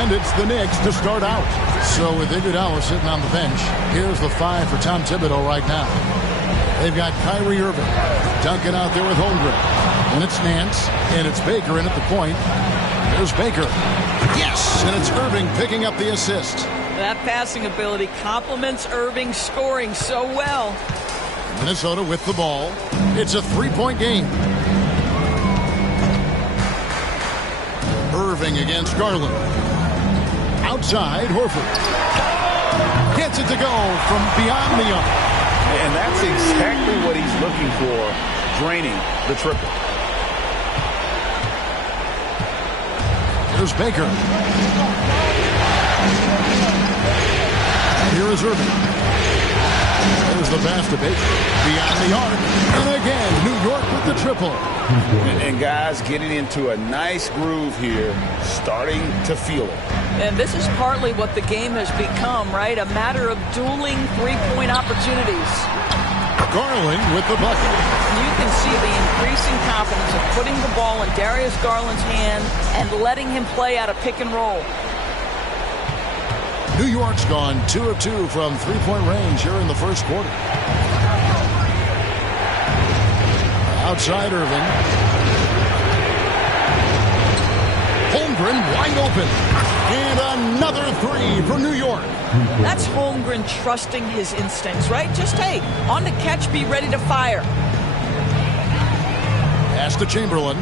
And it's the Knicks to start out. So with Iguodala sitting on the bench, here's the 5 for Tom Thibodeau right now. They've got Kyrie Irving. Duncan out there with Holmgren. And it's Nance. And it's Baker in at the point. There's Baker. Yes! And it's Irving picking up the assist. That passing ability complements Irving scoring so well. Minnesota with the ball. It's a 3-point game. Irving against Garland. Outside, Horford. Gets it to go from beyond the arc. And that's exactly what he's looking for, draining the triple. Here's Baker. Here is Irving. There's the pass to Baker. Beyond the arc. And again, New York with the triple. And guys getting into a nice groove here, starting to feel it. And this is partly what the game has become, right? A matter of dueling three-point opportunities. Garland with the bucket. You can see the increasing confidence of putting the ball in Darius Garland's hand and letting him play out a pick and roll. New York's gone 2 of 2 from three-point range here in the first quarter. Outside Irving. Holmgren wide open. And another 3 for New York. That's Holmgren trusting his instincts, right? Just, hey, on the catch, be ready to fire. Pass to Chamberlain.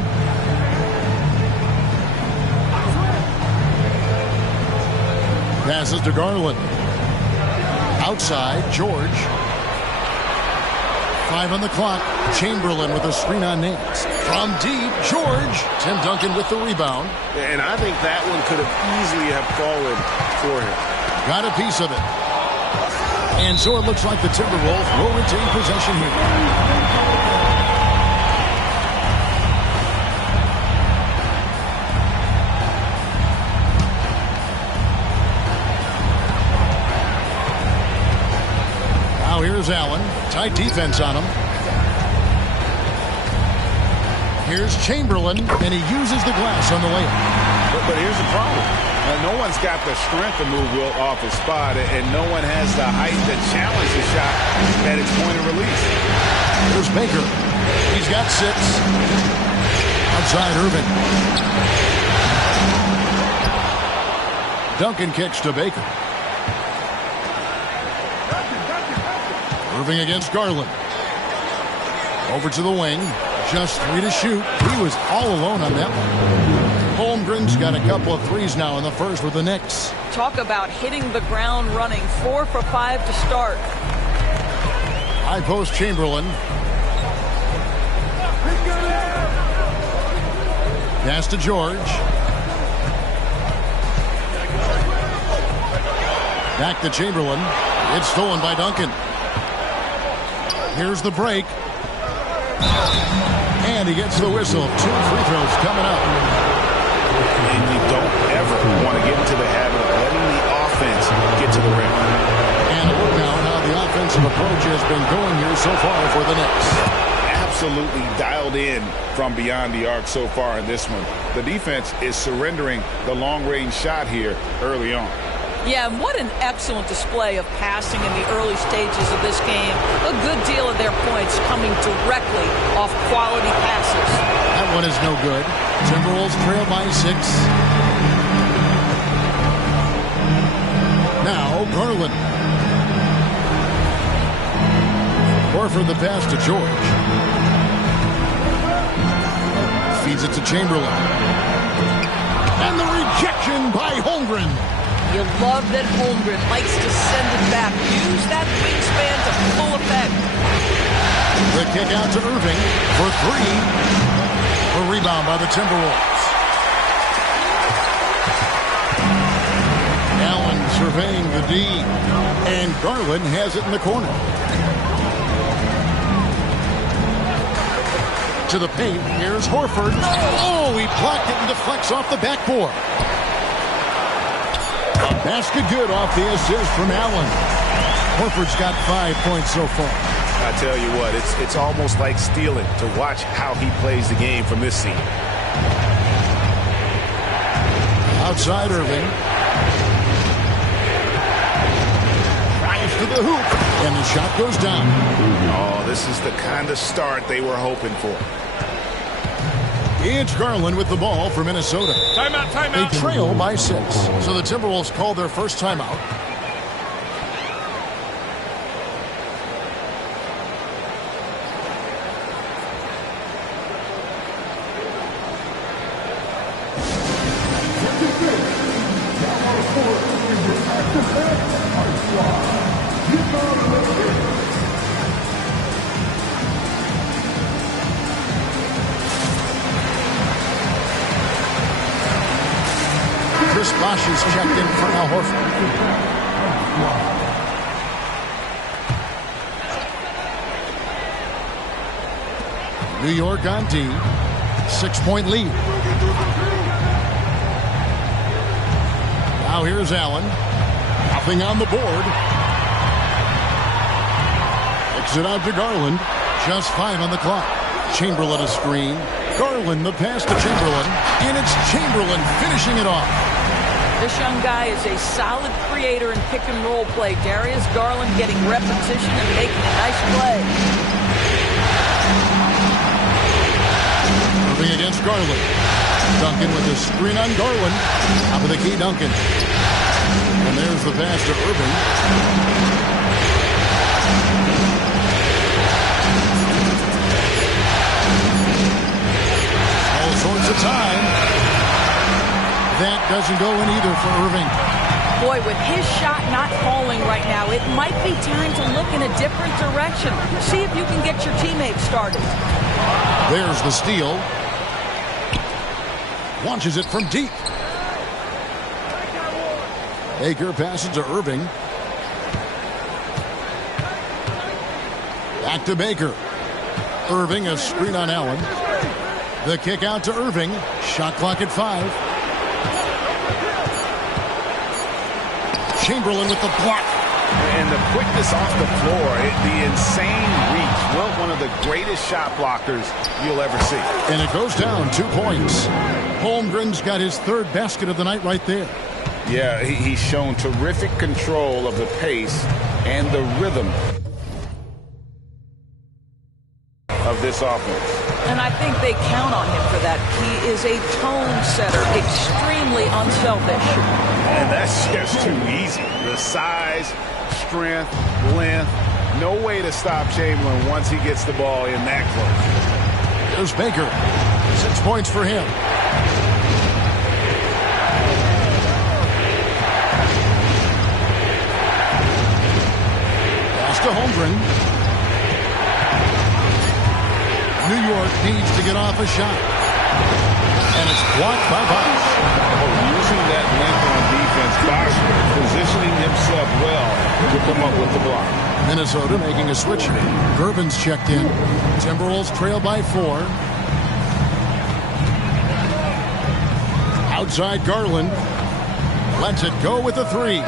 Passes to Garland. Outside, George. 5 on the clock. Chamberlain with a screen on Nance. From deep, George. Tim Duncan with the rebound. And I think that one could have easily have fallen for him. Got a piece of it. And so it looks like the Timberwolves will retain possession here. Here's Allen. Tight defense on him. Here's Chamberlain, and he uses the glass on the layup. But here's the problem. No one's got the strength to move Wilt off his spot, and no one has the height to challenge the shot at its point of release. Here's Baker. He's got 6. Outside Irving. Duncan kicks to Baker. Irving against Garland. Over to the wing. Just 3 to shoot. He was all alone on that one. Holmgren's got a couple of threes now in the first with the Knicks. Talk about hitting the ground running. 4 for 5 to start. High post Chamberlain. Pass to George. Back to Chamberlain. It's stolen by Duncan. Here's the break. And he gets the whistle. 2 free throws coming up. And you don't ever want to get into the habit of letting the offense get to the rim. And look now at how the offensive approach has been going here so far for the Knicks. Absolutely dialed in from beyond the arc so far in this one. The defense is surrendering the long-range shot here early on. Yeah, and what an excellent display of passing in the early stages of this game. A good deal of their points coming directly off quality passes. That one is no good. Timberwolves trail by 6. Now Garland. Horford the pass to George. Feeds it to Chamberlain. And the rejection by Holmgren. You love that Holmgren likes to send it back. Use that wingspan to full effect. The kick out to Irving for 3. A rebound by the Timberwolves. Allen surveying the D. And Garland has it in the corner. To the paint. Here's Horford. Oh, he blocked it and deflects off the backboard. Basket good off the assist from Allen. Horford's got 5 points so far. I tell you what, it's almost like stealing to watch how he plays the game from this seat. Outside Irving. Drives to the hoop. And the shot goes down. Oh, this is the kind of start they were hoping for. It's Garland with the ball for Minnesota. Timeout, timeout. They trail by 6. So the Timberwolves called their first timeout. Chris Bosh is checked in for Al Horford. New York on D. 6-point lead. Now here's Allen. Nothing on the board. Kicks it out to Garland. Just 5 on the clock. Chamberlain a screen. Garland the pass to Chamberlain. And it's Chamberlain finishing it off. This young guy is a solid creator in pick-and-roll play. Darius Garland getting repetition and making a nice play. Moving against Garland. Duncan with the screen on Garland. Top of the key, Duncan. And there's the pass to Irving. All sorts of time. That doesn't go in either for Irving. Boy, with his shot not falling right now, it might be time to look in a different direction. See if you can get your teammates started. There's the steal. Launches it from deep. Baker passes to Irving. Back to Baker. Irving, a screen on Allen. The kick out to Irving. Shot clock at 5. Chamberlain with the block. And the quickness off the floor, the insane reach. Well, one of the greatest shot blockers you'll ever see. And it goes down 2 points. Holmgren's got his 3rd basket of the night right there. Yeah, he's shown terrific control of the pace and the rhythm of this offense. And I think they count on him for that. He is a tone setter, extremely unselfish. And that's just too easy. The size, strength, length, no way to stop Chamberlain once he gets the ball in that close. There's Baker. 6 points for him. Pass to Holmgren. New York needs to get off a shot. And it's blocked by Bosh. Using that length on defense, Bosh positioning himself well to come up with the block. Minnesota making a switch. Gervin's checked in. Timberwolves trail by 4. Outside Garland. Lets it go with the 3.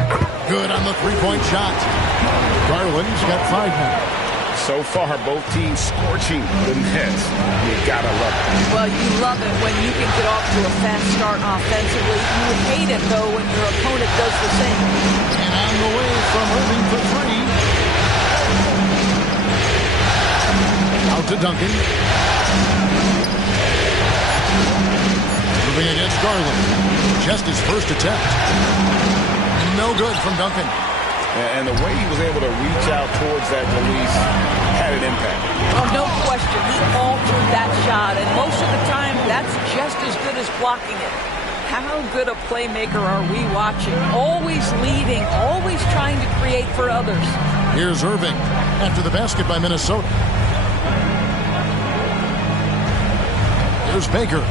Good on the 3-point shot. Garland's got 5 now. So far, both teams scorching the Nets. You gotta love it. Well, you love it when you can get off to a fast start offensively. You would hate it, though, when your opponent does the same. And on the way from Irving for 3. Out to Duncan. Moving against Garland. Just his first attempt. No good from Duncan. And the way he was able to reach out towards that release had an impact. Oh, no question. He altered that shot, and most of the time, that's just as good as blocking it. How good a playmaker are we watching? Always leading, always trying to create for others. Here's Irving after the basket by Minnesota. Here's Baker.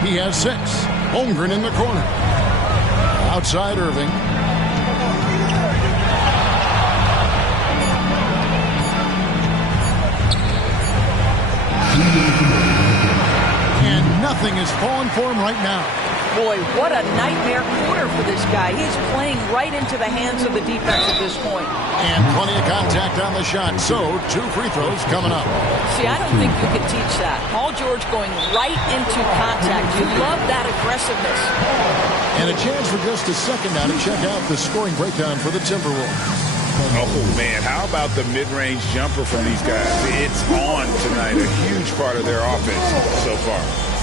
He has 6. Holmgren in the corner. Outside Irving. And nothing is falling for him right now. Boy, what a nightmare quarter for this guy. He's playing right into the hands of the defense at this point. And plenty of contact on the shot. So 2 free throws coming up. See, I don't think you can teach that. Paul George going right into contact. You love that aggressiveness. And a chance for just a second now to check out the scoring breakdown for the Timberwolves. Oh, man, how about the mid-range jumper from these guys? It's on tonight, a huge part of their offense so far.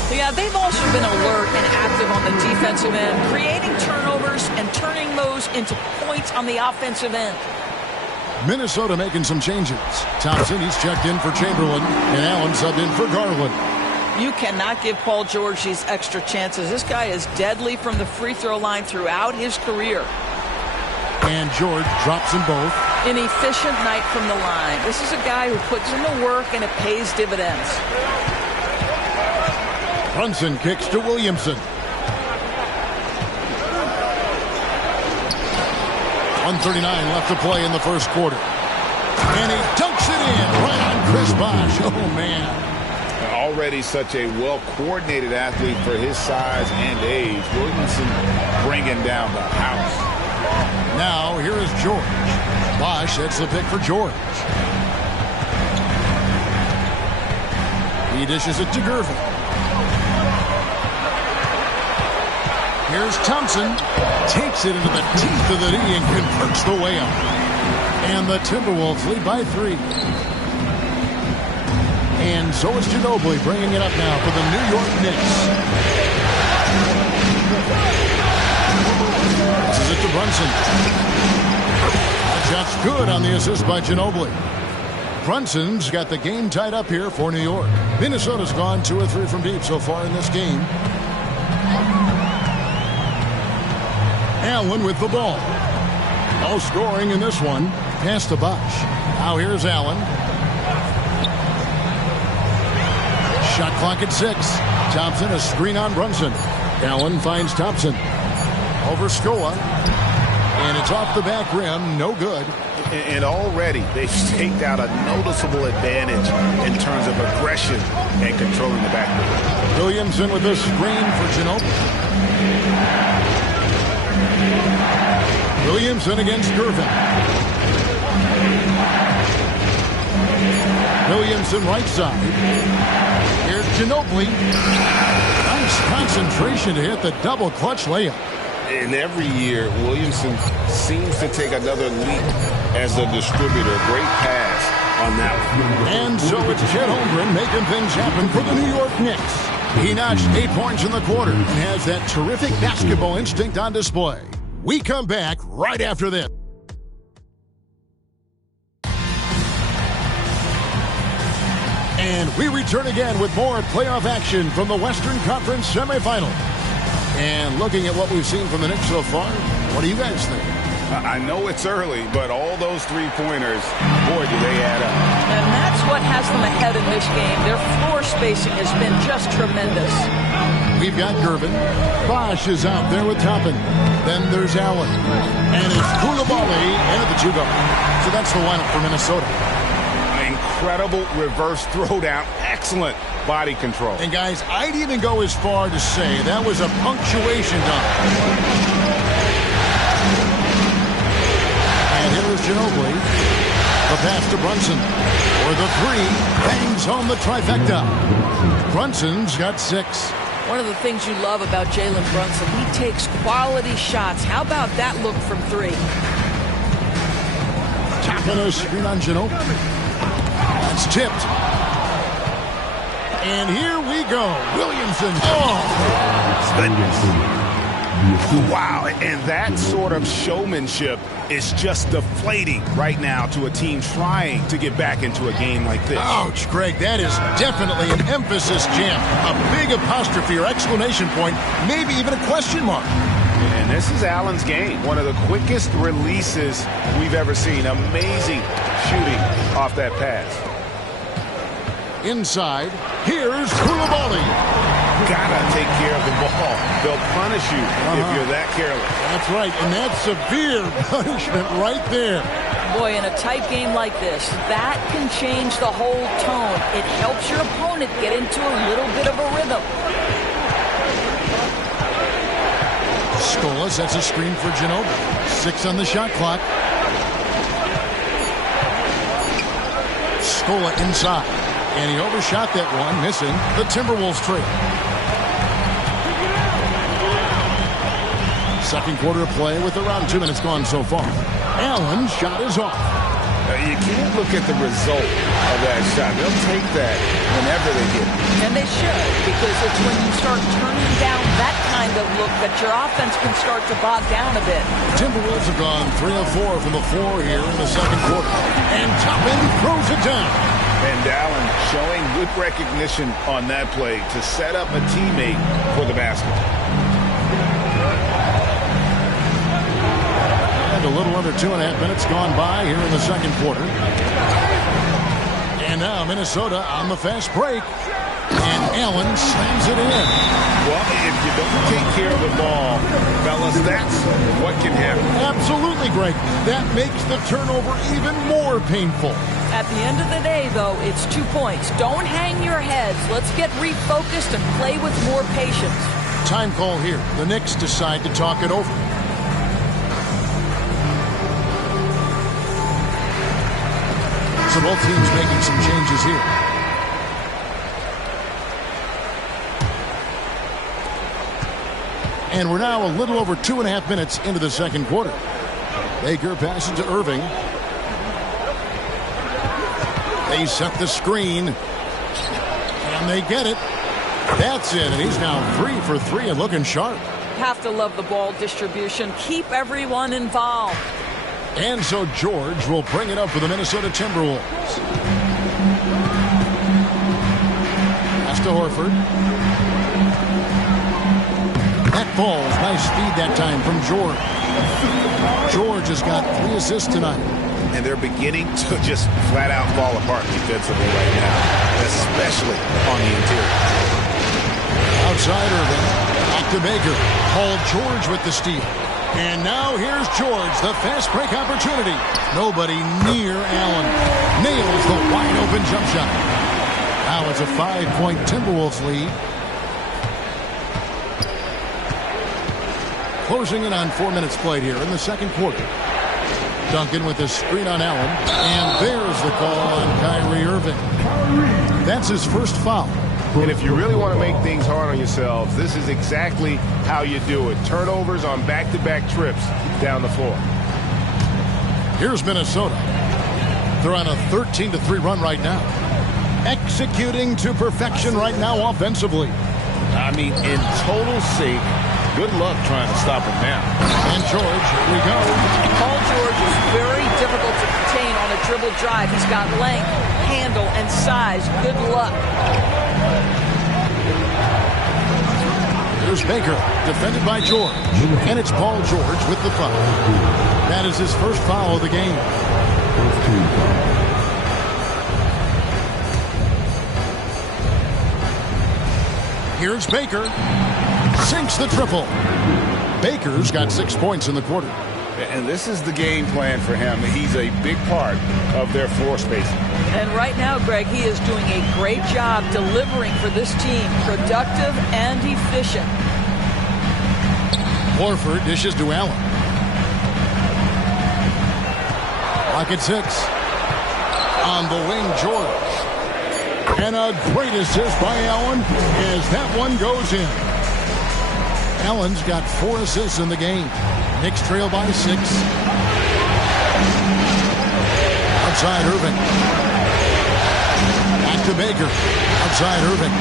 Yeah, they've also been alert and active on the defensive end, creating turnovers and turning those into points on the offensive end. Minnesota making some changes. Thompson, he's checked in for Chamberlain, and Allen subbed in for Garland. You cannot give Paul George these extra chances. This guy is deadly from the free throw line throughout his career. And George drops them both. An efficient night from the line. This is a guy who puts in the work and it pays dividends. Brunson kicks to Williamson. 1:39 left to play in the first quarter. And he dunks it in right on Chris Bosh. Oh, man. Already such a well-coordinated athlete for his size and age. Williamson bringing down the house. Now, here is George. Bosh sets the pick for George. He dishes it to Gervin. Here's Thompson. Takes it into the teeth of the knee and converts the layup. And the Timberwolves lead by 3. And so is Ginobili bringing it up now for the New York Knicks. This is it to Brunson. That shot's good on the assist by Ginobili. Brunson's got the game tied up here for New York. Minnesota's gone 2 or 3 from deep so far in this game. Allen with the ball. No scoring in this one. Pass to Bosh. Now here's Allen. Shot clock at 6. Thompson, a screen on Brunson. Allen finds Thompson. Over Scoa. And it's off the back rim. No good. And already they've staked out a noticeable advantage in terms of aggression and controlling the backcourt. Williamson with a screen for Ginobili. Williamson against Gervin. Williamson right side. Here's Ginobili. Nice concentration to hit the double clutch layup. And every year, Williamson seems to take another leap as a distributor. Great pass on that one. And so it's Chet Holmgren making things happen for the New York Knicks. He notched 8 points in the quarter and has that terrific basketball instinct on display. We come back right after this. And we return again with more playoff action from the Western Conference semifinal. And looking at what we've seen from the Knicks so far, what do you guys think? I know it's early, but all those three-pointers, boy, do they add up. And that's what has them ahead in this game. Their floor spacing has been just tremendous. We've got Gervin. Bosh is out there with Toppin. Then there's Allen. And it's Koulibaly in at the 2 guard. So that's the lineup for Minnesota. Incredible reverse throwdown. Excellent body control. And guys, I'd even go as far to say that was a punctuation dunk. And here is Ginobili. The pass to Brunson. For the 3, bangs home the trifecta. Brunson's got 6. One of the things you love about Jalen Brunson, he takes quality shots. How about that look from 3? Tapping a screen on Ginobili. It's tipped. And here we go. Williamson. Oh! Wow, and that sort of showmanship is just deflating right now to a team trying to get back into a game like this. Ouch, Greg, that is definitely an emphasis jam. A big apostrophe or exclamation point, maybe even a question mark. And this is Allen's game. One of the quickest releases we've ever seen. Amazing shooting off that pass. Inside, here's Koulibaly. Gotta take care of the ball. They'll punish you if you're that careless. That's right, and that's severe punishment right there. Boy, in a tight game like this, that can change the whole tone. It helps your opponent get into a little bit of a rhythm. Scola sets a screen for Ginobili. 6 on the shot clock. Scola inside. And he overshot that one, missing the Timberwolves trail. Second quarter of play with around 2 minutes gone so far. Allen's shot is off. You can't look at the result of that shot. They'll take that whenever they get it. And they should, because it's when you start turning down that kind of look that your offense can start to bog down a bit. Timberwolves have gone 3 of 4 from the floor here in the second quarter. And Toppin throws it down. And Allen showing good recognition on that play to set up a teammate for the basket. A little under 2.5 minutes gone by here in the second quarter. And now Minnesota on the fast break. And Allen slams it in. Well, if you don't take care of the ball, fellas, that's what can happen. Absolutely, Greg. That makes the turnover even more painful. At the end of the day, though, it's 2 points. Don't hang your heads. Let's get refocused and play with more patience. Time call here. The Knicks decide to talk it over. So both teams making some changes here. And we're now a little over 2.5 minutes into the second quarter. Baker passes to Irving. They set the screen. And they get it. That's it. And he's now 3 for 3 and looking sharp. Have to love the ball distribution. Keep everyone involved. And so George will bring it up for the Minnesota Timberwolves. Pass to Horford. That falls. Nice speed that time from George. George has got 3 assists tonight. And they're beginning to just flat out fall apart defensively right now, especially on the interior. Outside Irving. Back to Baker. Paul George with the steal. And now here's George, the fast break opportunity. Nobody near Allen. Nails the wide open jump shot. Now it's a 5-point Timberwolves lead. Closing in on 4 minutes played here in the second quarter. Duncan with the screen on Allen. And there's the call on Kyrie Irving. That's his first foul. And if you really want to make things hard on yourselves, this is exactly how you do it. Turnovers on back-to-back trips down the floor. Here's Minnesota. They're on a 13-3 run right now. Executing to perfection right now offensively. I mean, in total sync. Good luck trying to stop him now. And George, here we go. Paul George is very difficult to contain on a dribble drive. He's got length, handle, and size. Good luck. Here's Baker, defended by George. And it's Paul George with the foul. That is his first foul of the game. Here's Baker. Sinks the triple. Baker's got 6 points in the quarter. And this is the game plan for him. He's a big part of their floor spacing. And right now, Greg, he is doing a great job delivering for this team. Productive and efficient. Horford dishes to Allen. Pocket 6. On the wing, George. And a great assist by Allen as that one goes in. Allen's got 4 assists in the game. Knicks trail by 6. Outside Irving. Back to Baker. Outside Irving.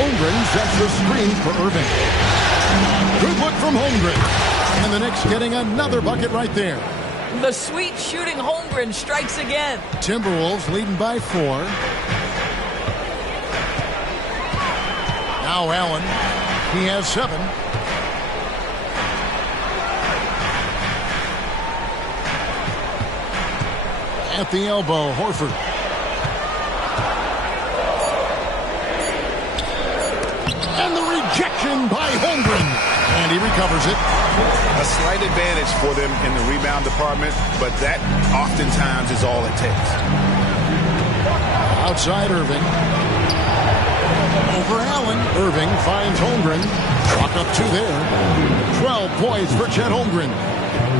Holmgren sets the screen for Irving. Good look from Holmgren. And the Knicks getting another bucket right there. The sweet shooting Holmgren strikes again. Timberwolves leading by 4. Now Allen. He has 7. At the elbow, Horford. And the rejection by Holmgren. And he recovers it. A slight advantage for them in the rebound department, but that oftentimes is all it takes. Outside Irving. Over Allen. Irving finds Holmgren. Chalk up 2 there. 12 points for Chet Holmgren.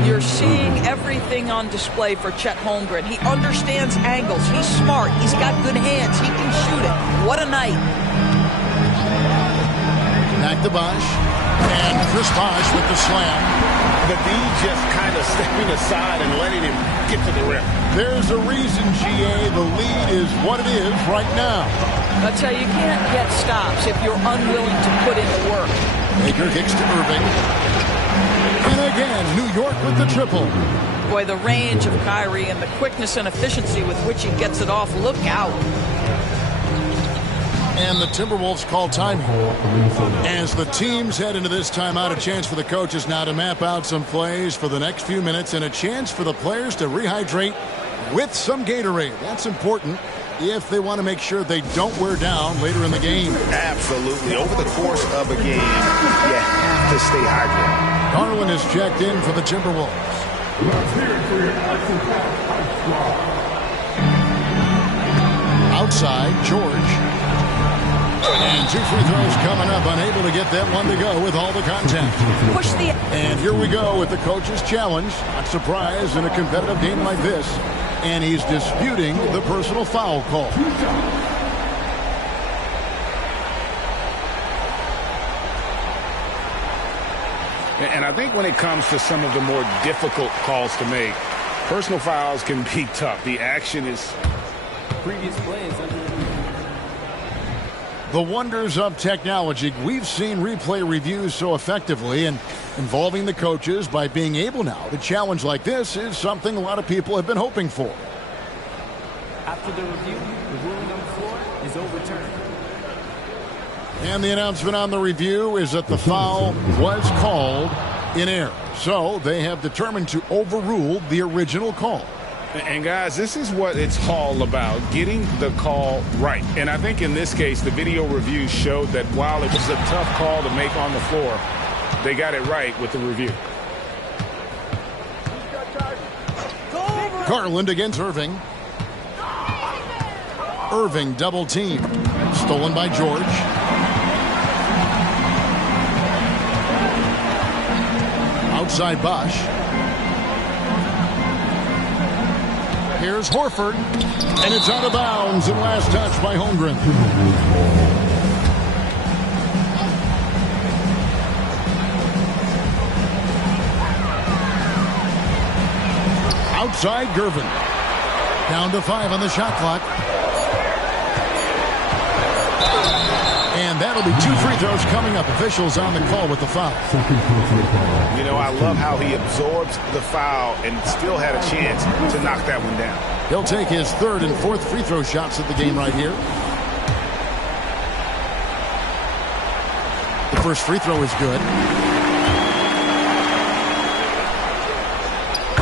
You're seeing everything on display for Chet Holmgren. He understands angles. He's smart. He's got good hands. He can shoot it. What a night. Back to Bosh. And Chris Bosh with the slam. The D just kind of stepping aside and letting him get to the rim. There's a reason, GA, the lead is what it is right now. I tell you, you can't get stops if you're unwilling to put in the work. Baker kicks to Irving. And again, New York with the triple. Boy, the range of Kyrie and the quickness and efficiency with which he gets it off. Look out. And the Timberwolves call time as the teams head into this timeout. A chance for the coaches now to map out some plays for the next few minutes and a chance for the players to rehydrate with some Gatorade. That's important if they want to make sure they don't wear down later in the game. Absolutely. Over the course of a game, you have to stay hydrated. Garland is checked in for the Timberwolves. Outside, George. And 2 free throws coming up, unable to get that one to go with all the contact. Push the... And here we go with the coach's challenge. Not surprised in a competitive game like this. And he's disputing the personal foul call. And I think when it comes to some of the more difficult calls to make, personal fouls can be tough. The action is... Previous plays under the wonders of technology. We've seen replay reviews so effectively, and involving the coaches by being able now to challenge like this is something a lot of people have been hoping for. After the review, the ruling on the floor is overturned. And the announcement on the review is that the foul was called in error. So they have determined to overrule the original call. And guys, this is what it's all about, getting the call right. And I think in this case, the video review showed that while it was a tough call to make on the floor, they got it right with the review. Garland against Irving. Irving double team. Stolen by George. Outside Bosh. Here's Horford, and it's out of bounds, and last touch by Holmgren. Outside Gervin. Down to 5 on the shot clock. And that'll be 2 free throws coming up. Officials on the call with the foul. You know, I love how he absorbs the foul and still had a chance to knock that one down. He'll take his 3rd and 4th free throw shots of the game right here. The first free throw is good.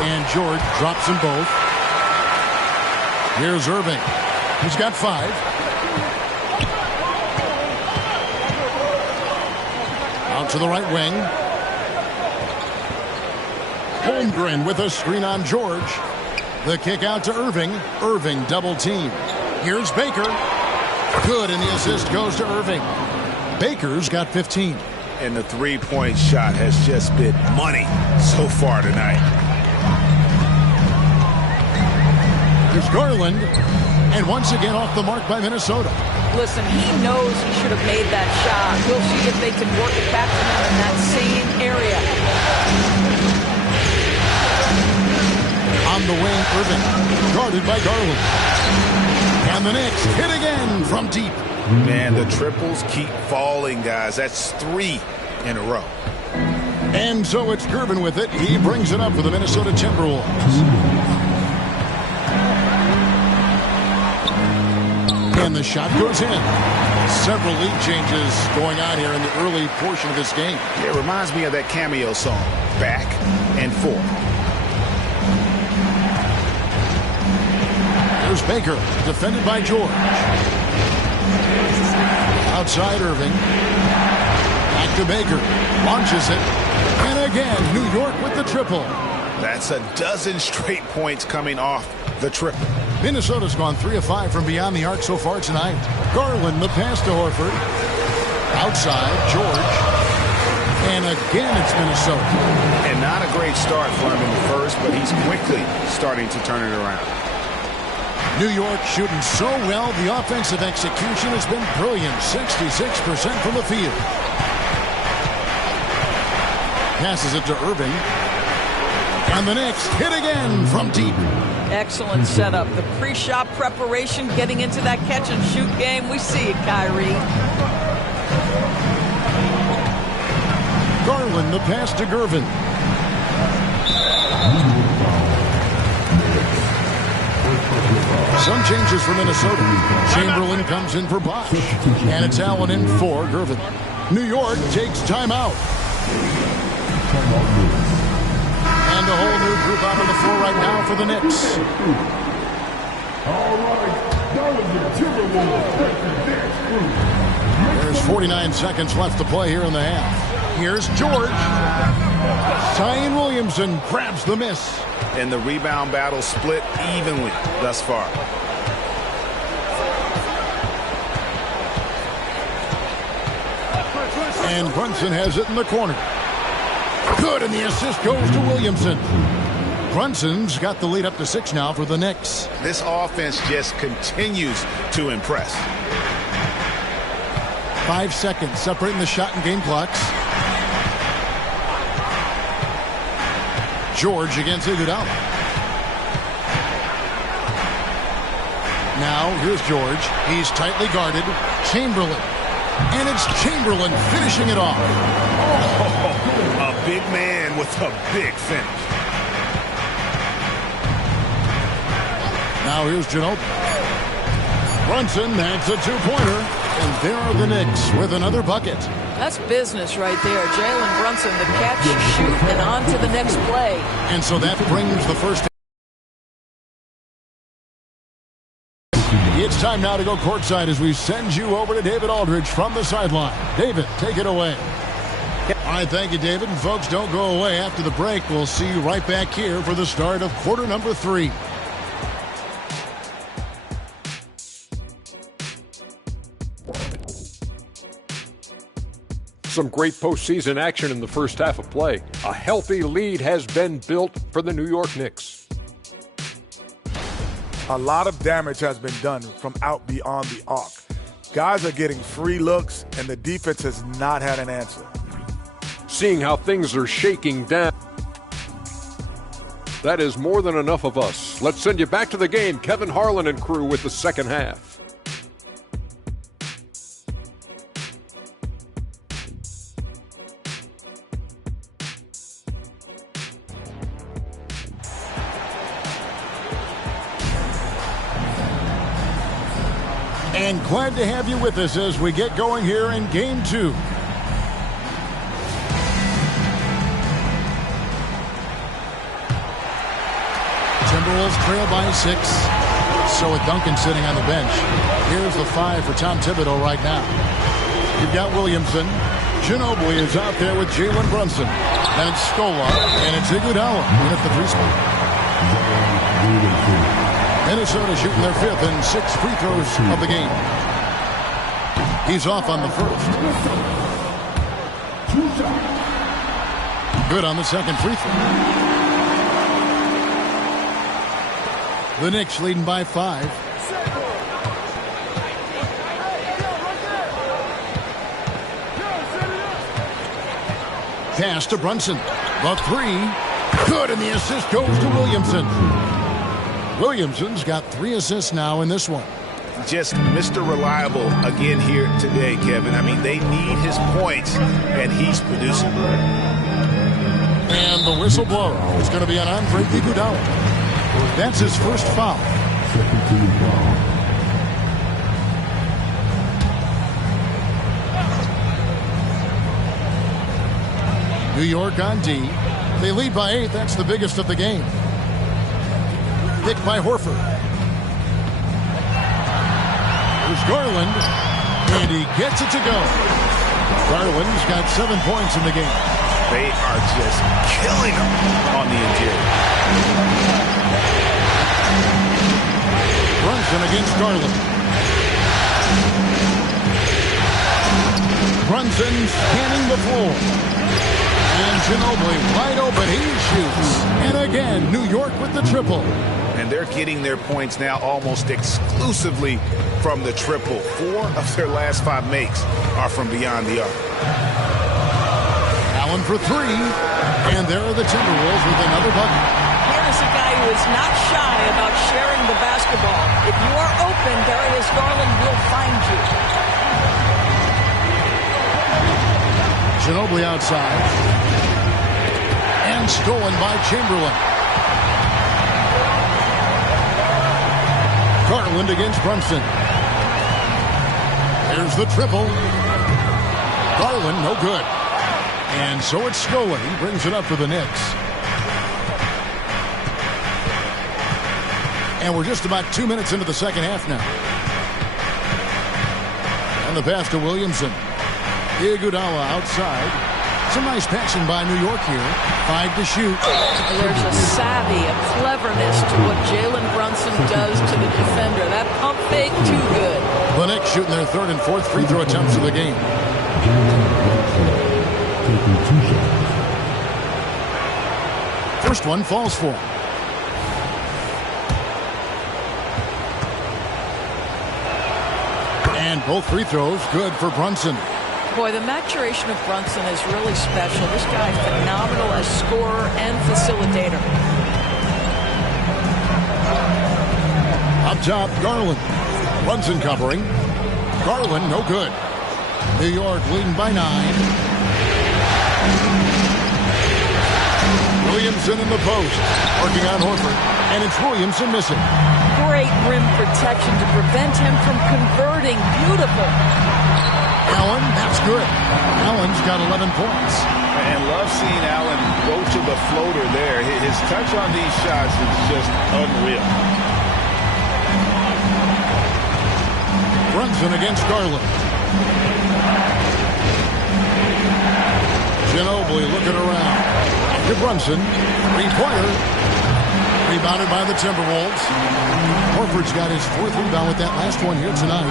And George drops them both. Here's Irving. He's got 5. Out to the right wing. Holmgren with a screen on George. The kick out to Irving. Irving double team. Here's Baker. Good, and the assist goes to Irving. Baker's got 15. And the three-point shot has just been money so far tonight. There's Garland. And once again off the mark by Minnesota. Listen, he knows he should have made that shot. We'll see if they can work it back to him in that same area. On the wing, Irving, guarded by Garland. And the Knicks hit again from deep. Man, the triples keep falling, guys. That's 3 in a row. And so it's Gervin with it. He brings it up for the Minnesota Timberwolves. And the shot goes in. Several lead changes going on here in the early portion of this game. It reminds me of that cameo song, Back and Forth. There's Baker, defended by George. Outside Irving. Back to Baker. Launches it. And again, New York with the triple. That's a dozen straight points coming off the triple. Minnesota's gone 3 of 5 from beyond the arc so far tonight. Garland, the pass to Horford. Outside, George. And again, it's Minnesota. And not a great start for him in the first, but he's quickly starting to turn it around. New York shooting so well. The offensive execution has been brilliant. 66% from the field. Passes it to Irving. And the Knicks hit again from deep. Excellent setup. The pre-shot preparation, getting into that catch-and-shoot game. We see it, Kyrie. Garland, the pass to Gervin. Some changes for Minnesota. Chamberlain comes in for Bosch. And it's Allen in for Gervin. New York takes timeout. And a whole new group out on the floor right now for the Knicks. All right, that was the Timberwolves. There's 49 seconds left to play here in the half. Here's George. Zion Williamson grabs the miss. And the rebound battle split evenly thus far. And Brunson has it in the corner. Good, and the assist goes to Williamson. Brunson's got the lead up to 6 now for the Knicks. This offense just continues to impress. 5 seconds separating the shot and game clocks. George against Iguodala. Now here's George. He's tightly guarded. Chamberlain. And it's Chamberlain finishing it off. Oh, a big man with a big finish. Now here's Ginobili. Brunson, that's a two-pointer. And there are the Knicks with another bucket. That's business right there. Jalen Brunson, the catch, shoot, and on to the next play. And so that brings the first. It's time now to go courtside as we send you over to David Aldridge from the sideline. David, take it away. All right, thank you, David. And folks, don't go away. After the break, we'll see you right back here for the start of quarter number 3. Some great postseason action in the first half of play. A healthy lead has been built for the New York Knicks. A lot of damage has been done from out beyond the arc. Guys are getting free looks, and the defense has not had an answer. Seeing how things are shaking down, that is more than enough of us. Let's send you back to the game. Kevin Harlan and crew with the second half. And glad to have you with us as we get going here in Game 2. Timberwolves trail by 6. So with Duncan sitting on the bench, here's the 5 for Tom Thibodeau right now. You've got Williamson. Ginobili is out there with Jalen Brunson. Then it's Scola, and it's Iguodala in at the 3 spot. Minnesota shooting their 5th and 6th free throws of the game. He's off on the first. Good on the second free throw. The Knicks leading by 5. Pass to Brunson. The 3. Good, and the assist goes to Williamson. Williamson's got 3 assists now in this one. Just Mr. Reliable again here today, Kevin. I mean, they need his points, and he's producing. And the whistle blows. It's going to be on Andre Iguodala. That's his first foul. New York on D. They lead by 8. That's the biggest of the game. Picked by Horford. There's Garland, and he gets it to go. Garland's got 7 points in the game. They are just killing him on the interior. Brunson against Garland. Brunson scanning the floor. Ginobili wide open. He shoots. And again, New York with the triple. And they're getting their points now almost exclusively from the triple. 4 of their last 5 makes are from beyond the arc. Allen for 3. And there are the Timberwolves with another bucket. Here's a guy who is not shy about sharing the basketball. If you are open, Darius Garland will find you. Ginobili outside. And stolen by Chamberlain. Garland against Brunson. There's the triple. Garland, no good. And so it's Scola. He brings it up for the Knicks. And we're just about 2 minutes into the second half now. And the pass to Williamson. Iguodala outside. Some nice passing by New York here. 5 to shoot. There's a savvy, a cleverness to what Jalen Brunson does to the defender. That pump fake, too good. The Knicks shooting their 3rd and 4th free throw attempts of the game. First one falls for him. And both free throws good for Brunson. Boy, the maturation of Brunson is really special. This guy phenomenal as scorer and facilitator. Up top, Garland. Brunson covering. Garland, no good. New York leading by 9. Williamson in the post. Working on Horford. And it's Williamson missing. Great rim protection to prevent him from converting. Beautiful. Allen, that's good. Allen's got 11 points. And love seeing Allen go to the floater there. His touch on these shots is just unreal. Brunson against Garland. Ginobili looking around. To Brunson. 3-pointer. Rebounded by the Timberwolves. Horford's got his 4th rebound with that last one here tonight.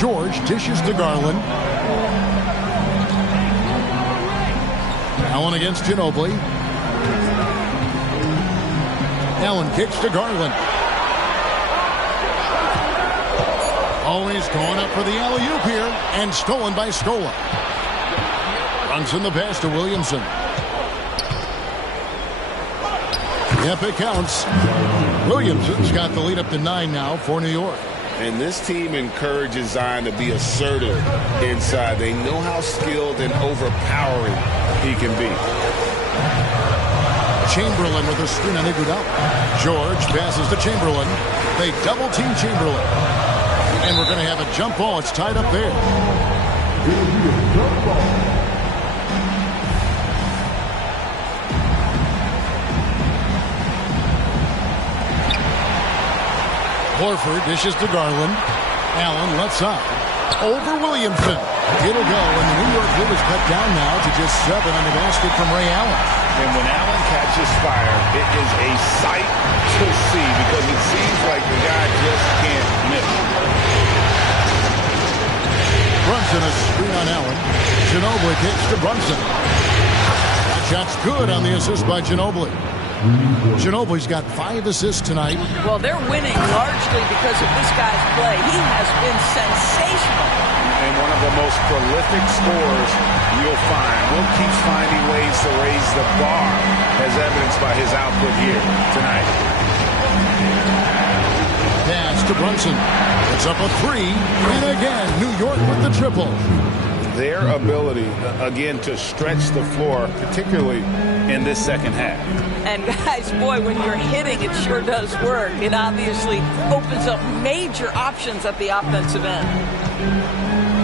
George dishes to Garland. Allen against Ginobili. Allen kicks to Garland. Always going up for the alley-oop here. And stolen by Scola. Runs in the pass to Williamson. Yep, it counts. Williamson's got the lead up to 9 now for New York. And this team encourages Zion to be assertive inside. They know how skilled and overpowering he can be. Chamberlain with a screen on Iguodala. George passes to Chamberlain. They double-team Chamberlain. And we're going to have a jump ball. It's tied up there. Horford dishes to Garland. Allen left side. Over Williamson. It'll go, and the New York lead is cut down now to just 7 on the basket from Ray Allen. And when Allen catches fire, it is a sight to see because it seems like the guy just can't miss. Brunson a screen on Allen. Ginobili kicks to Brunson. That shot's good on the assist by Ginobili. Ginobili's got 5 assists tonight. Well, they're winning largely because of this guy's play. He has been sensational. And one of the most prolific scorers you'll find. Will keeps finding ways to raise the bar, as evidenced by his output here tonight. Pass to Brunson. It's up a 3. And again, New York with the triple. Their ability, again, to stretch the floor, particularly in this second half. And guys, boy, when you're hitting, it sure does work. It obviously opens up major options at the offensive end.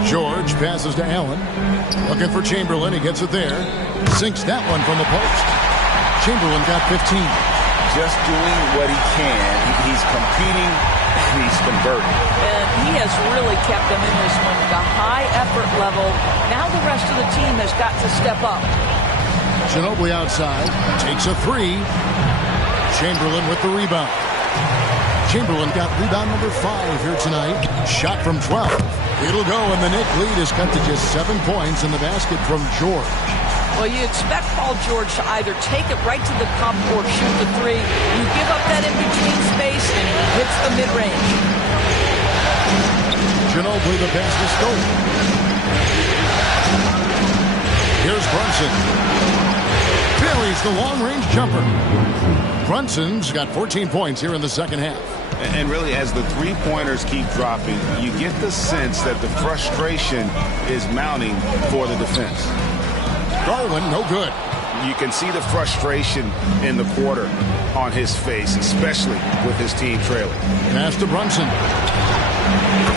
George passes to Allen. Looking for Chamberlain. He gets it there. Sinks that one from the post. Chamberlain got 15. Just doing what he can. He's competing. He's converting. And he has really kept them in this one with a high effort level. Now the rest of the team has got to step up. Ginobili outside. Takes a 3. Chamberlain with the rebound. Chamberlain got rebound number 5 here tonight. Shot from 12. It'll go, and the Knicks lead is cut to just 7 points in the basket from George. Well, you expect Paul George to either take it right to the cup or shoot the three. You give up that in-between space, and he hits the mid-range. Ginobili, the pass to Stoke. Here's Brunson. Buries the long-range jumper. Brunson's got 14 points here in the second half. And really, as the three-pointers keep dropping, you get the sense that the frustration is mounting for the defense. Garland, no good. You can see the frustration in the quarter on his face, especially with his team trailing. Pass to Brunson.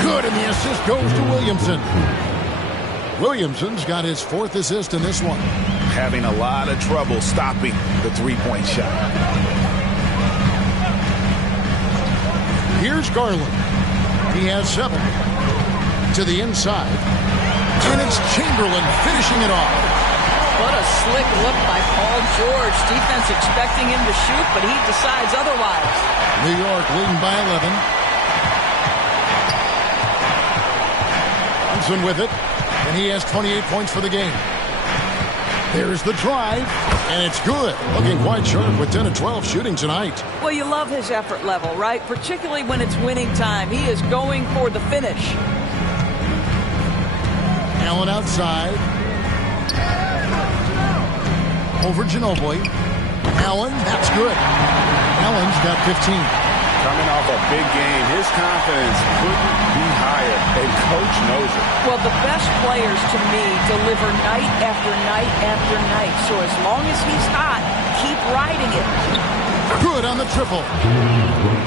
Good, and the assist goes to Williamson. Williamson's got his 4th assist in this one. Having a lot of trouble stopping the three-point shot. Here's Garland. He has 7. To the inside. And it's Chamberlain finishing it off. What a slick look by Paul George. Defense expecting him to shoot, but he decides otherwise. New York leading by 11. Brunson with it. And he has 28 points for the game. There's the drive, and it's good. Looking quite sharp with 10 of 12 shooting tonight. Well, you love his effort level, right? Particularly when it's winning time. He is going for the finish. Allen outside. Over Ginobili. Allen, that's good. Allen's got 15. Coming off a big game, his confidence couldn't be higher, and Coach knows it. Well, the best players, to me, deliver night after night after night. So as long as he's hot, keep riding it. Good on the triple.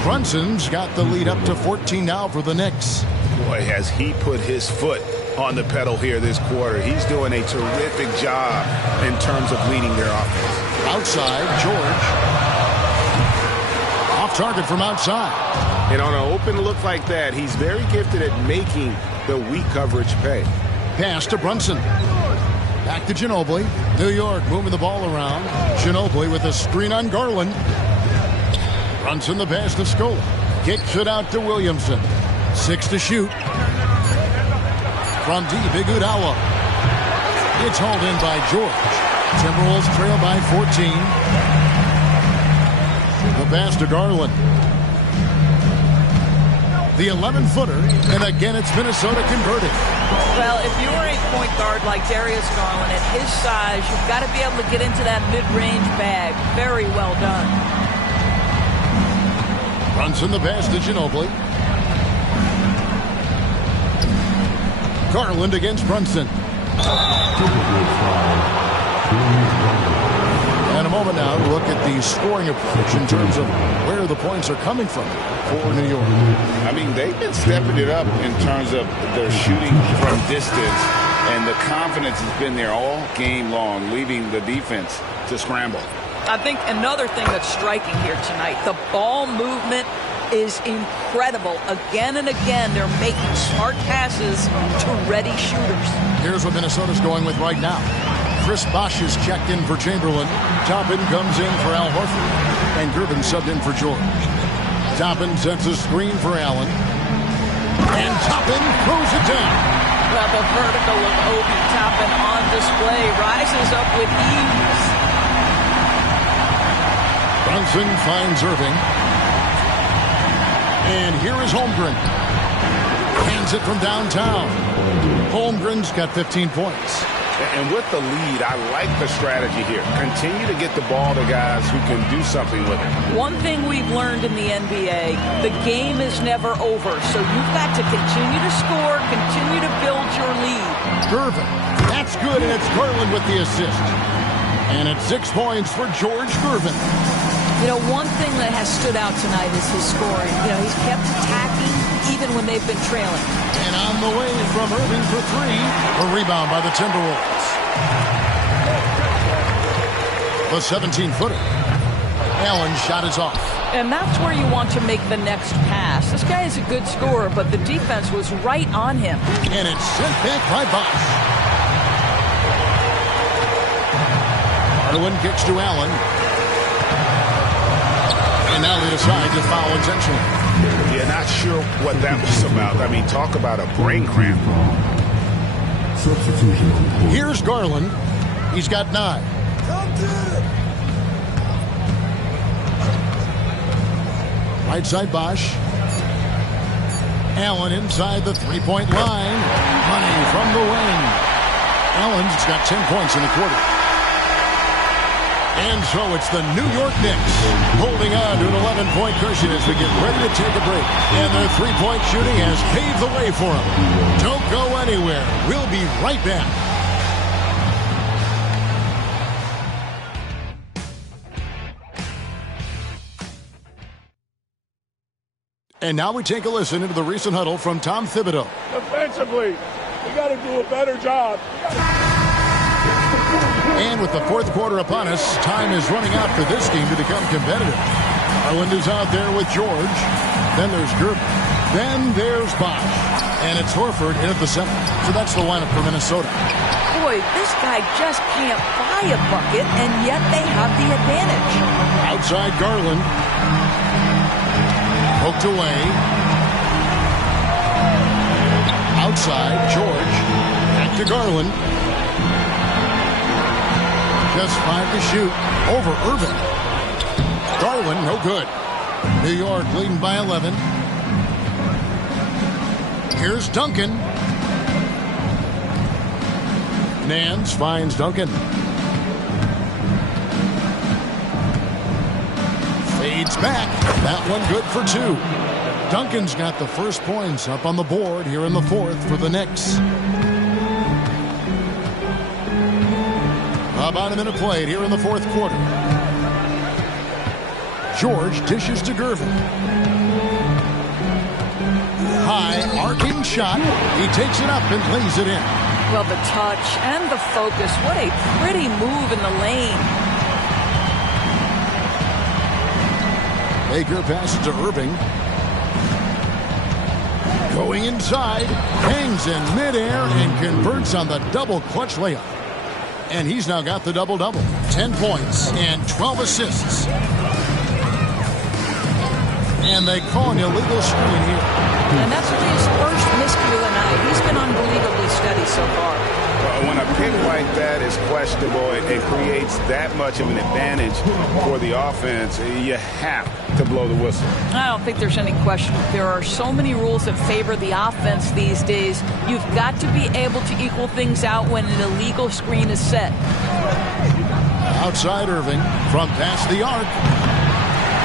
Brunson's got the lead up to 14 now for the Knicks. Boy, has he put his foot on the pedal here this quarter. He's doing a terrific job in terms of leading their offense. Outside, George. Off target from outside. And on an open look like that, he's very gifted at making the weak coverage pay. Pass to Brunson. Back to Ginobili. New York moving the ball around. Ginobili with a screen on Garland. Brunson the pass to Scola. Kicks it out to Williamson. 6 to shoot. From deep, Iguodala. It's hauled in by George. Timberwolves trail by 14. The pass to Garland. The 11-footer, and again it's Minnesota converted. Well, if you're a point guard like Darius Garland at his size, you've got to be able to get into that mid-range bag. Very well done. Brunson the pass to Ginobili. Garland against Brunson. And a moment now to look at the scoring approach in terms of where the points are coming from for New York. I mean, they've been stepping it up in terms of their shooting from distance, and the confidence has been there all game long, leaving the defense to scramble. I think another thing that's striking here tonight, the ball movement is incredible. Again and again, they're making smart passes to ready shooters. Here's what Minnesota's going with right now. Chris Bosh is checked in for Chamberlain. Toppin comes in for Al Horford. And Gervin subbed in for George. Toppin sets a screen for Allen. And Toppin throws it down. Well, the vertical of Obi Toppin on display rises up with ease. Brunson finds Irving. And here is Holmgren. Hands it from downtown. Holmgren's got 15 points. And with the lead, I like the strategy here. Continue to get the ball to guys who can do something with it. One thing we've learned in the NBA, the game is never over. So you've got to continue to score, continue to build your lead. Gervin, that's good, and it's Garland with the assist. And it's 6 points for George Gervin. You know, one thing that has stood out tonight is his scoring. You know, he's kept attacking even when they've been trailing. And on the way from Irving for 3. A rebound by the Timberwolves. The 17-footer. Allen's shot is off. And that's where you want to make the next pass. This guy is a good scorer, but the defense was right on him. And it's sent back by Bosh. Garland kicks to Allen. And now they decide to foul intentionally. Yeah, not sure what that was about. I mean, talk about a brain cramp. Here's Garland. He's got 9. Right side Bosch. Allen inside the three-point line. Money from the wing. Allen's got 10 points in the quarter. And so it's the New York Knicks holding on to an 11-point cushion as we get ready to take a break. And their three-point shooting has paved the way for them. Don't go anywhere. We'll be right back. And now we take a listen into the recent huddle from Tom Thibodeau. Defensively, we got to do a better job. And with the fourth quarter upon us, time is running out for this team to become competitive. Garland is out there with George. Then there's Gerber. Then there's Bosch. And it's Horford in at the center. So that's the lineup for Minnesota. Boy, this guy just can't buy a bucket, and yet they have the advantage. Outside Garland. Poked away. Outside, George. Back to Garland. Just 5 to shoot. Over Irving. Garland, no good. New York leading by 11. Here's Duncan. Nance finds Duncan. Fades back. That one good for 2. Duncan's got the first points up on the board here in the fourth for the Knicks. About a minute played here in the fourth quarter. George dishes to Gervin. High, arcing shot. He takes it up and lays it in. Well, the touch and the focus. What a pretty move in the lane. Baker passes to Irving. Going inside. Hangs in midair and converts on the double clutch layup. And he's now got the double-double. 10 points and 12 assists. And they call an illegal screen here. And that's his first miscue of the night. He's been unbelievably steady so far. When a pick like that is questionable, it creates that much of an advantage for the offense. You have to blow the whistle. I don't think there's any question. There are so many rules that favor the offense these days. You've got to be able to equal things out when an illegal screen is set. Outside Irving from past the arc.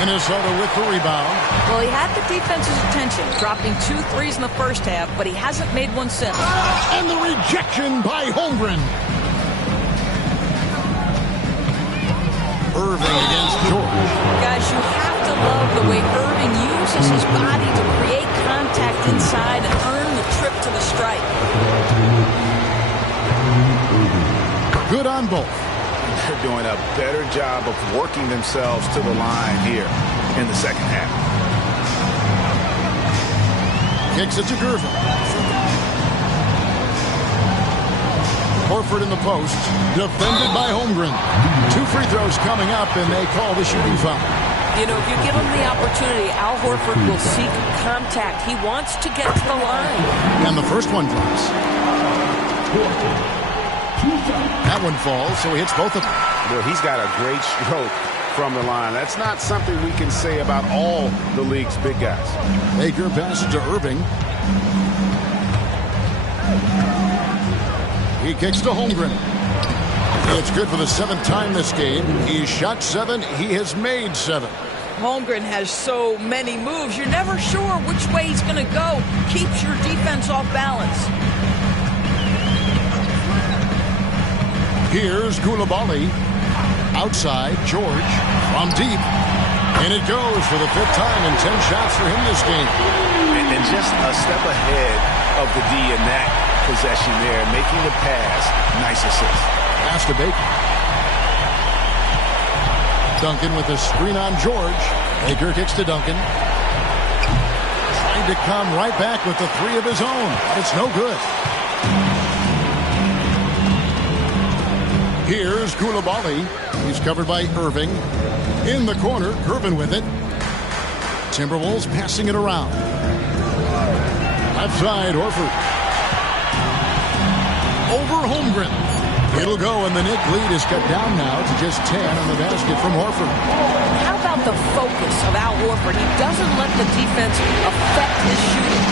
Minnesota with the rebound. Well, he had the defense's attention, dropping 2 threes in the first half, but he hasn't made one since. And the rejection by Holmgren. Irving against George. Guys, you have to love the way Irving uses his body to create contact inside and earn the trip to the stripe. Good on both. They're doing a better job of working themselves to the line here in the second half. Kicks it to Gervin. Horford in the post. Defended by Holmgren. 2 free throws coming up, and they call the shooting foul. You know, if you give him the opportunity, Al Horford will seek contact. He wants to get to the line. And the first one drops. That one falls, so he hits both of them. Well, he's got a great stroke from the line. That's not something we can say about all the league's big guys. Baker passes to Irving. He kicks to Holmgren. It's good for the 7th time this game. He's shot 7. He has made 7. Holmgren has so many moves. You're never sure which way he's going to go. Keeps your defense off balance. Here's Koulibaly. Outside, George from deep. And it goes for the 5th time and 10 shots for him this game. And just a step ahead of the D in that possession there, making the pass. Nice assist. Pass to Baker. Duncan with a screen on George. Baker kicks to Duncan. Trying to come right back with the 3 of his own. It's no good. Here's Koulibaly. He's covered by Irving. In the corner, Gervin with it. Timberwolves passing it around. Left side, Horford. Over Holmgren. It'll go, and the Knicks lead is cut down now to just 10 on the basket from Horford. How about the focus of Al Horford? He doesn't let the defense affect his shooting.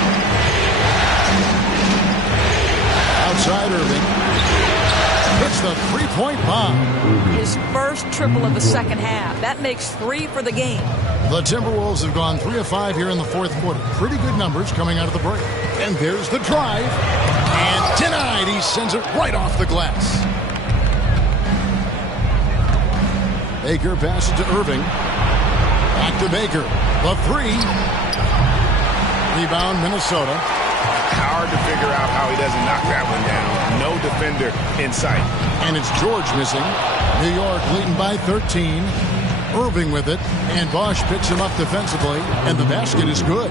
Outside Irving. Hits the three-point bomb. His first triple of the second half. That makes 3 for the game. The Timberwolves have gone 3 of 5 here in the fourth quarter. Pretty good numbers coming out of the break. And there's the drive. And denied. He sends it right off the glass. Baker passes to Irving. Back to Baker. The 3. Rebound, Minnesota. Hard to figure out how he doesn't knock that one down. No defender in sight. And it's George missing. New York leading by 13. Irving with it. And Bosch picks him up defensively. And the basket is good.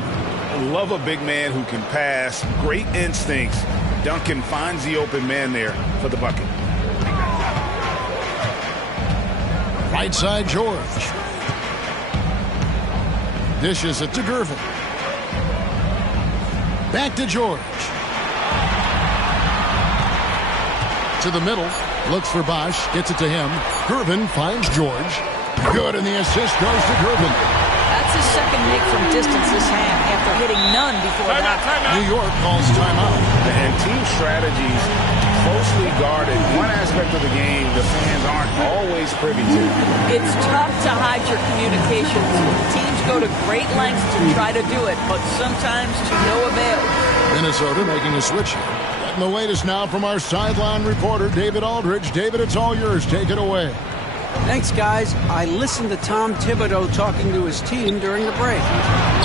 Love a big man who can pass. Great instincts. Duncan finds the open man there for the bucket. Right side, George. Dishes it to Gervin. Back to George. To the middle. Looks for Bosch. Gets it to him. Gervin finds George. Good, and the assist goes to Gervin. That's his second make from distance this half after hitting none before that. New York calls timeout. And team strategies closely guarded. One aspect of the game the fans aren't always privy to. It's tough to hide your communications. Teams go to great lengths to try to do it, but sometimes to no avail. Minnesota making a switch. Getting the latest now from our sideline reporter, David Aldridge. David, it's all yours. Take it away. Thanks, guys. I listened to Tom Thibodeau talking to his team during the break.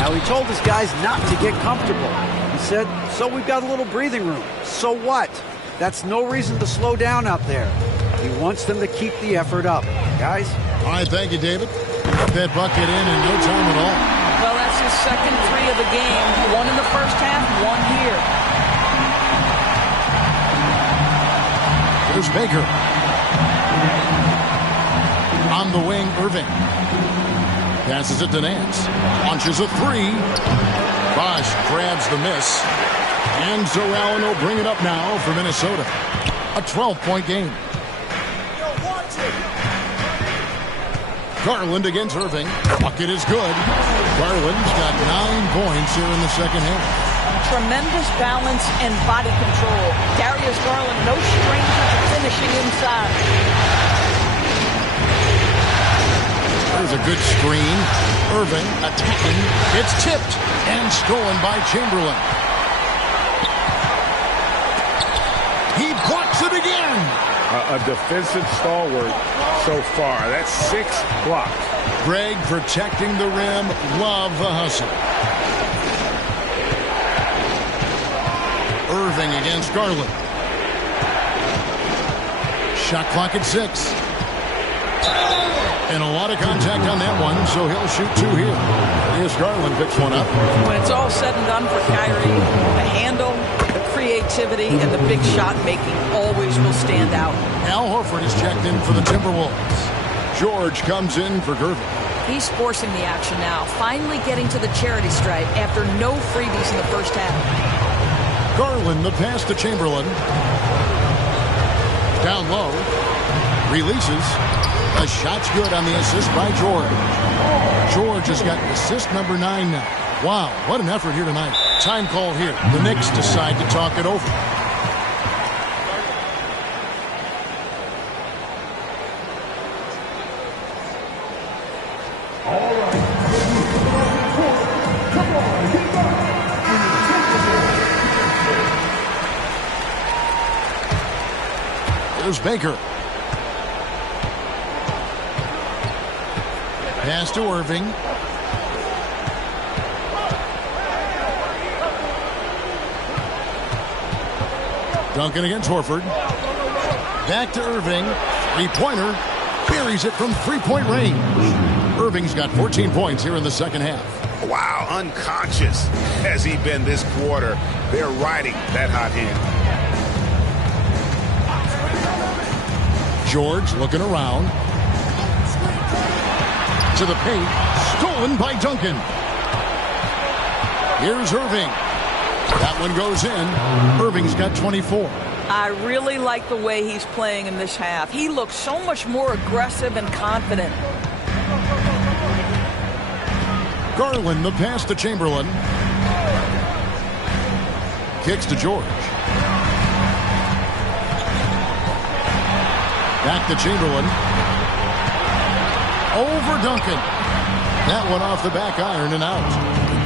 Now, he told his guys not to get comfortable. He said, so we've got a little breathing room. So what? That's no reason to slow down out there. He wants them to keep the effort up. Guys? All right, thank you, David. Got that bucket in no time at all. Well, that's his second 3 of the game. 1 in the first half, 1 here. There's Baker. On the wing, Irving. Passes it to Nance. Launches a 3. Bosch grabs the miss. And so Allen will bring it up now for Minnesota. A 12-point game. Garland against Irving. Bucket is good. Garland's got 9 points here in the second half. Tremendous balance and body control. Darius Garland, no stranger to finishing inside. There's a good screen. Irving attacking. It's tipped and stolen by Chamberlain. He blocks it again. A defensive stalwart so far. That's 6 blocks. Greg protecting the rim. Love the hustle. Irving against Garland. Shot clock at 6. And a lot of contact on that one, so he'll shoot 2 here. Here's Garland picks one up. When it's all said and done for Kyrie, the handle, the creativity, and the big shot making always will stand out. Al Horford is checked in for the Timberwolves. George comes in for Gervin. He's forcing the action now, finally getting to the charity stripe after no freebies in the first half. Garland, the pass to Chamberlain. Down low. Releases. The shot's good on the assist by George. George has got assist number 9 now. Wow, what an effort here tonight. Time call here. The Knicks decide to talk it over. There's Baker. Pass to Irving. Duncan against Horford. Back to Irving. Three-pointer. Buries it from three-point range. Irving's got 14 points here in the second half. Wow, unconscious has he been this quarter. They're riding that hot hand. George looking around. To the paint. Stolen by Duncan. Here's Irving. That one goes in. Irving's got 24. I really like the way he's playing in this half. He looks so much more aggressive and confident. Garland, the pass to Chamberlain. Kicks to George. Back to Chamberlain. Over Duncan. That one off the back iron and out.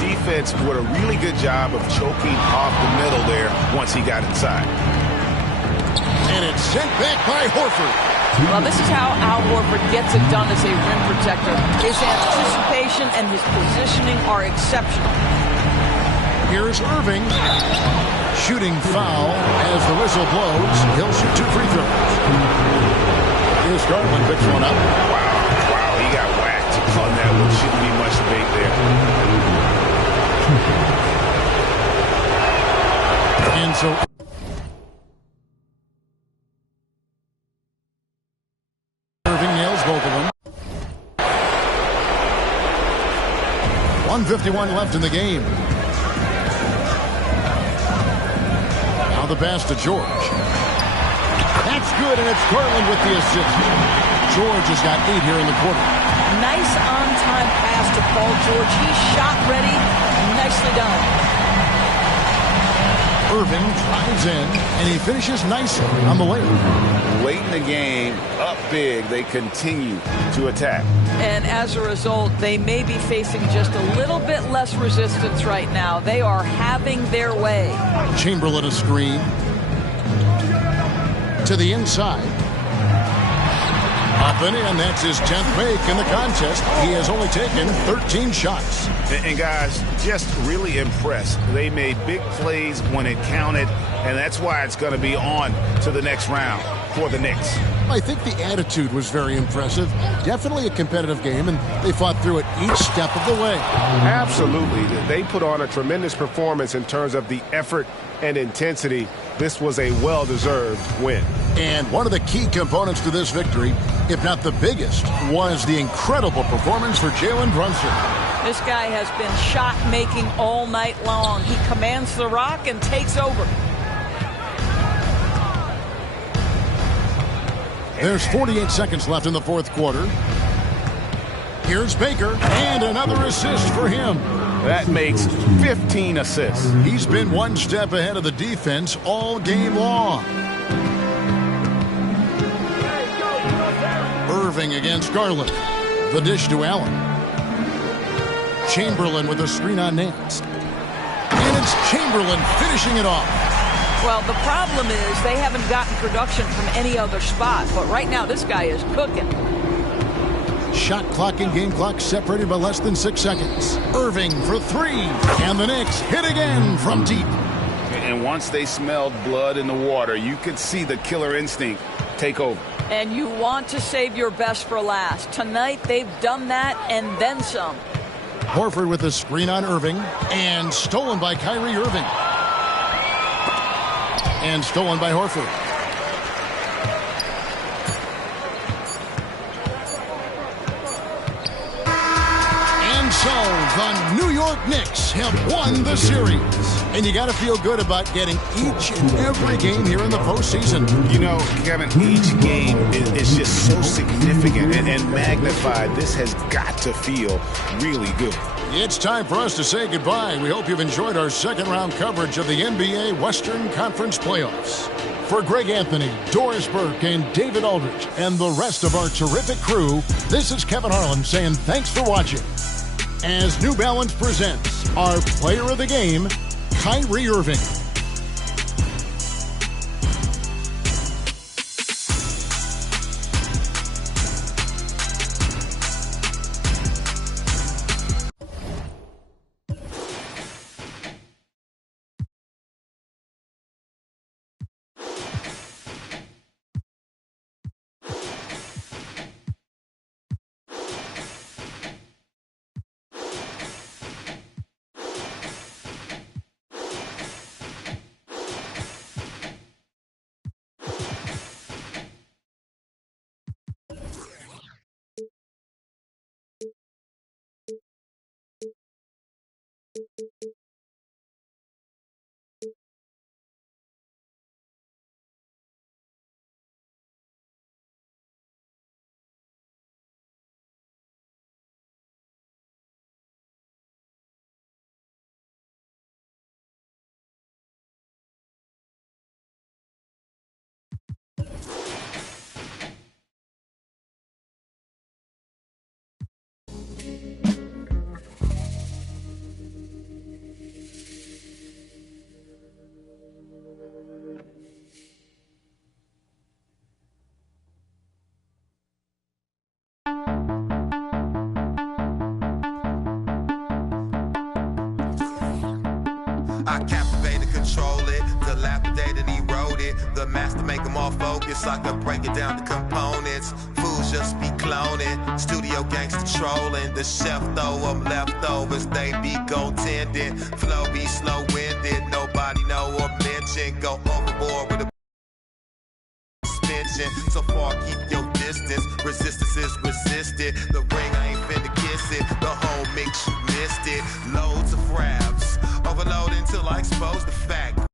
The defense did a really good job of choking off the middle there once he got inside. And it's sent back by Horford. Well, this is how Al Horford gets it done as a rim protector. His anticipation and his positioning are exceptional. Here's Irving. Shooting foul as the whistle blows. He'll shoot 2 free throws. Here's Garland, picks one up. Wow, he got whacked on that one. Shouldn't be much debate there. And so Irving nails both of them. 1:51 left in the game. Now the pass to George. That's good, and it's Garland with the assist. George has got 8 here in the quarter. Nice on-time pass to Paul George. He's shot ready. Nicely done. Irving drives in, and he finishes nicely on the layup. Late in the game, up big, they continue to attack. And as a result, they may be facing just a little bit less resistance right now. They are having their way. Chamberlain a screen. To the inside. Up and in. That's his 10th make in the contest. He has only taken 13 shots. And guys, just really impressed. They made big plays when it counted, and that's why it's going to be on to the next round for the Knicks. I think the attitude was very impressive. Definitely a competitive game, and they fought through it each step of the way. Absolutely. They put on a tremendous performance in terms of the effort and intensity. This was a well-deserved win. And one of the key components to this victory, if not the biggest, was the incredible performance for Jalen Brunson. This guy has been shot-making all night long. He commands the rock and takes over. There's 48 seconds left in the fourth quarter. Here's Baker, and another assist for him. That makes 15 assists. He's been one step ahead of the defense all game long. Irving against Garland. The dish to Allen. Chamberlain with a screen on Nance. And it's Chamberlain finishing it off. Well, the problem is they haven't gotten production from any other spot. But right now, this guy is cooking. Shot clock and game clock separated by less than 6 seconds. Irving for 3. And the Knicks hit again from deep. And once they smelled blood in the water, you could see the killer instinct take over. And you want to save your best for last. Tonight, they've done that and then some. Horford with a screen on Irving. And stolen by Kyrie Irving. And stolen by Horford. And so the New York Knicks have won the series. And you got to feel good about getting each and every game here in the postseason. You know, Kevin, each game is just so significant and magnified. This has got to feel really good. It's time for us to say goodbye. We hope you've enjoyed our second round coverage of the NBA Western Conference Playoffs. For Greg Anthony, Doris Burke, and David Aldridge, and the rest of our terrific crew, this is Kevin Harlan saying thanks for watching. As New Balance presents our player of the game, Kyrie Irving. I captivated, control it, dilapidated, eroded. The master make them all focus, I can break it down to components. Fools just be cloning, studio gangster trolling. The chef throw them leftovers, they be goaltending. Flow be slow-winded, nobody know or mention. Go overboard with a suspension. So far, keep your distance. Resistance is resisted. The ring, I ain't finna kiss it. The whole mix, you missed it. Loads of fraps, overload until I expose the fact.